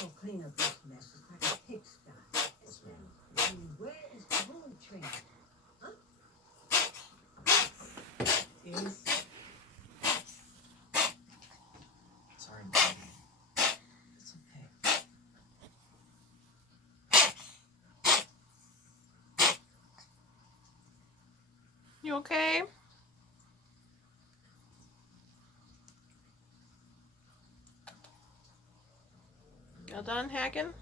gonna clean up this mess. It's like a pigsty. Yes, ma'am. I mean, where is the room trainer? Huh? Is. Sorry, ma'am. It's okay. You okay? You done hacking?